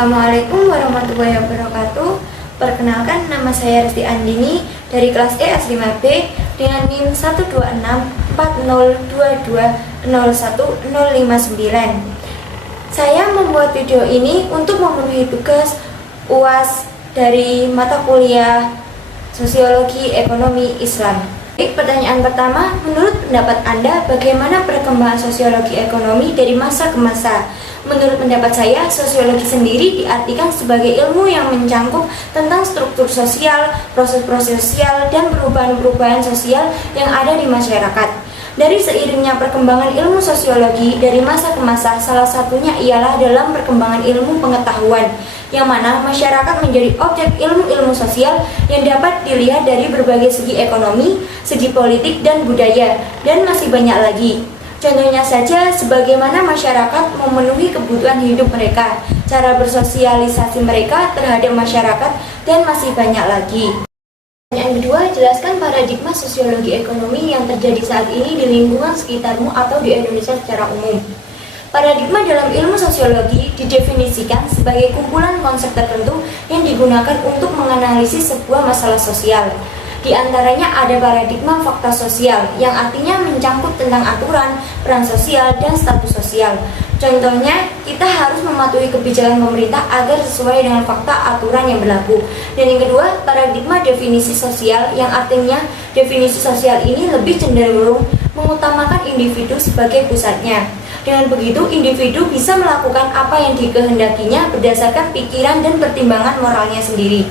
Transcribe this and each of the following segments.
Assalamualaikum warahmatullahi wabarakatuh. Perkenalkan, nama saya Resti Andini dari kelas E S5B dengan NIM 12640220159. Saya membuat video ini untuk memenuhi tugas UAS dari mata kuliah Sosiologi Ekonomi Islam. Pertanyaan pertama, menurut pendapat Anda, bagaimana perkembangan sosiologi ekonomi dari masa ke masa? Menurut pendapat saya, sosiologi sendiri diartikan sebagai ilmu yang mencangkup tentang struktur sosial, proses-proses sosial, dan perubahan-perubahan sosial yang ada di masyarakat. Dari seiringnya perkembangan ilmu sosiologi dari masa ke masa, salah satunya ialah dalam perkembangan ilmu pengetahuan, yang mana masyarakat menjadi objek ilmu-ilmu sosial yang dapat dilihat dari berbagai segi ekonomi, segi politik, dan budaya, dan masih banyak lagi. Contohnya saja, sebagaimana masyarakat memenuhi kebutuhan hidup mereka, cara bersosialisasi mereka terhadap masyarakat, dan masih banyak lagi. Pertanyaan kedua, jelaskan paradigma sosiologi ekonomi yang terjadi saat ini di lingkungan sekitarmu atau di Indonesia secara umum. Paradigma dalam ilmu sosiologi didefinisikan sebagai kumpulan konsep tertentu yang digunakan untuk menganalisis sebuah masalah sosial. Di antaranya ada paradigma fakta sosial yang artinya mencangkup tentang aturan, peran sosial, dan status sosial. Contohnya, kita harus mematuhi kebijakan pemerintah agar sesuai dengan fakta aturan yang berlaku. Dan yang kedua, paradigma definisi sosial yang artinya definisi sosial ini lebih cenderung mengutamakan individu sebagai pusatnya. Dengan begitu, individu bisa melakukan apa yang dikehendakinya berdasarkan pikiran dan pertimbangan moralnya sendiri.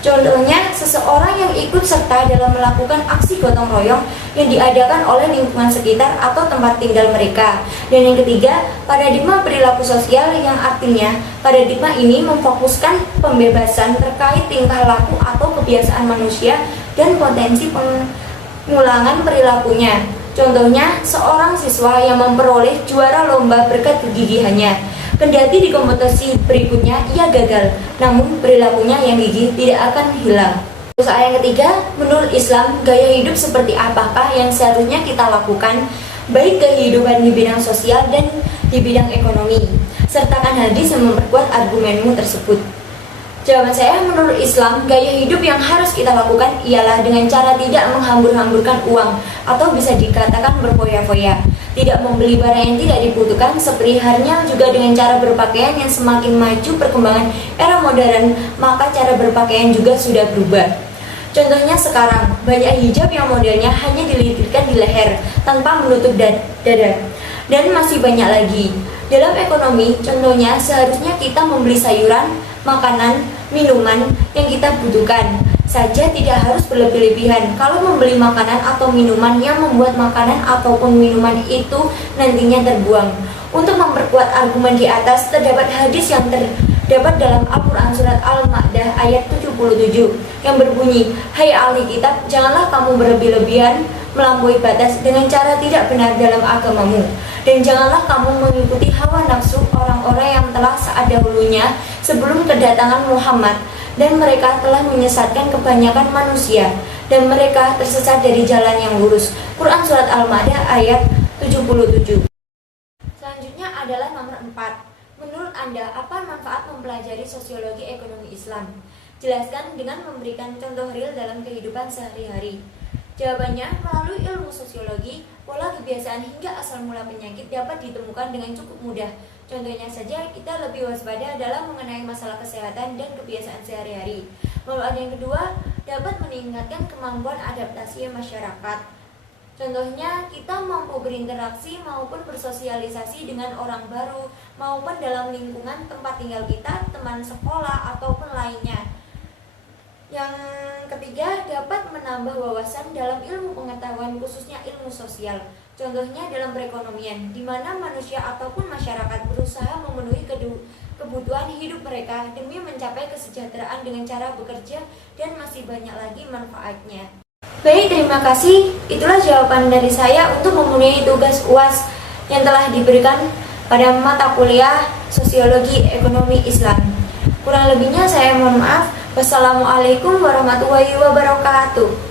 Contohnya, seseorang yang ikut serta dalam melakukan aksi gotong royong yang diadakan oleh lingkungan sekitar atau tempat tinggal mereka. Dan yang ketiga, paradigma perilaku sosial yang artinya paradigma ini memfokuskan pembebasan terkait tingkah laku atau kebiasaan manusia dan potensi pengulangan perilakunya. Contohnya, seorang siswa yang memperoleh juara lomba berkat kegigihannya. Kendati di kompetisi berikutnya ia gagal, namun perilakunya yang gigih tidak akan hilang. Soal yang ketiga, menurut Islam, gaya hidup seperti apakah yang seharusnya kita lakukan, baik kehidupan di bidang sosial dan di bidang ekonomi? Sertakan hadis yang memperkuat argumenmu tersebut. Jawaban saya, menurut Islam, gaya hidup yang harus kita lakukan ialah dengan cara tidak menghambur-hamburkan uang atau bisa dikatakan berfoya-foya, tidak membeli barang yang tidak dibutuhkan, seperti halnya juga dengan cara berpakaian yang semakin maju perkembangan era modern, maka cara berpakaian juga sudah berubah. Contohnya sekarang, banyak hijab yang modelnya hanya dililitkan di leher tanpa menutup dada, dan masih banyak lagi. Dalam ekonomi, contohnya seharusnya kita membeli sayuran, makanan, minuman yang kita butuhkan saja, tidak harus berlebih-lebihan. Kalau membeli makanan atau minuman yang membuat makanan ataupun minuman itu nantinya terbuang. Untuk memperkuat argumen di atas, terdapat hadis yang terdapat dalam Al-Quran Surat Al-Ma'dah ayat 77 yang berbunyi, "Hai ahli kitab, janganlah kamu berlebih-lebihan melampaui batas dengan cara tidak benar dalam agamamu, dan janganlah kamu mengikuti hawa nafsu orang-orang yang telah saat dahulunya sebelum kedatangan Muhammad, dan mereka telah menyesatkan kebanyakan manusia, dan mereka tersesat dari jalan yang lurus." Quran Surat Al-Ma'dah ayat 77. Selanjutnya adalah nomor 4. Menurut Anda, apa manfaat mempelajari sosiologi ekonomi Islam? Jelaskan dengan memberikan contoh real dalam kehidupan sehari-hari. Jawabannya, melalui ilmu sosiologi, pola kebiasaan hingga asal mula penyakit dapat ditemukan dengan cukup mudah. Contohnya saja, kita lebih waspada dalam mengenai masalah kesehatan dan kebiasaan sehari-hari. Lalu yang kedua, dapat meningkatkan kemampuan adaptasi masyarakat. Contohnya, kita mampu berinteraksi maupun bersosialisasi dengan orang baru, maupun dalam lingkungan tempat tinggal kita, teman sekolah, ataupun lainnya. Yang ketiga, dapat menambah wawasan dalam ilmu pengetahuan, khususnya ilmu sosial. Contohnya dalam perekonomian, di mana manusia ataupun masyarakat berusaha memenuhi kebutuhan hidup mereka demi mencapai kesejahteraan dengan cara bekerja, dan masih banyak lagi manfaatnya. Baik, terima kasih. Itulah jawaban dari saya untuk memenuhi tugas UAS yang telah diberikan pada mata kuliah Sosiologi Ekonomi Islam. Kurang lebihnya saya mohon maaf. Wassalamualaikum warahmatullahi wabarakatuh.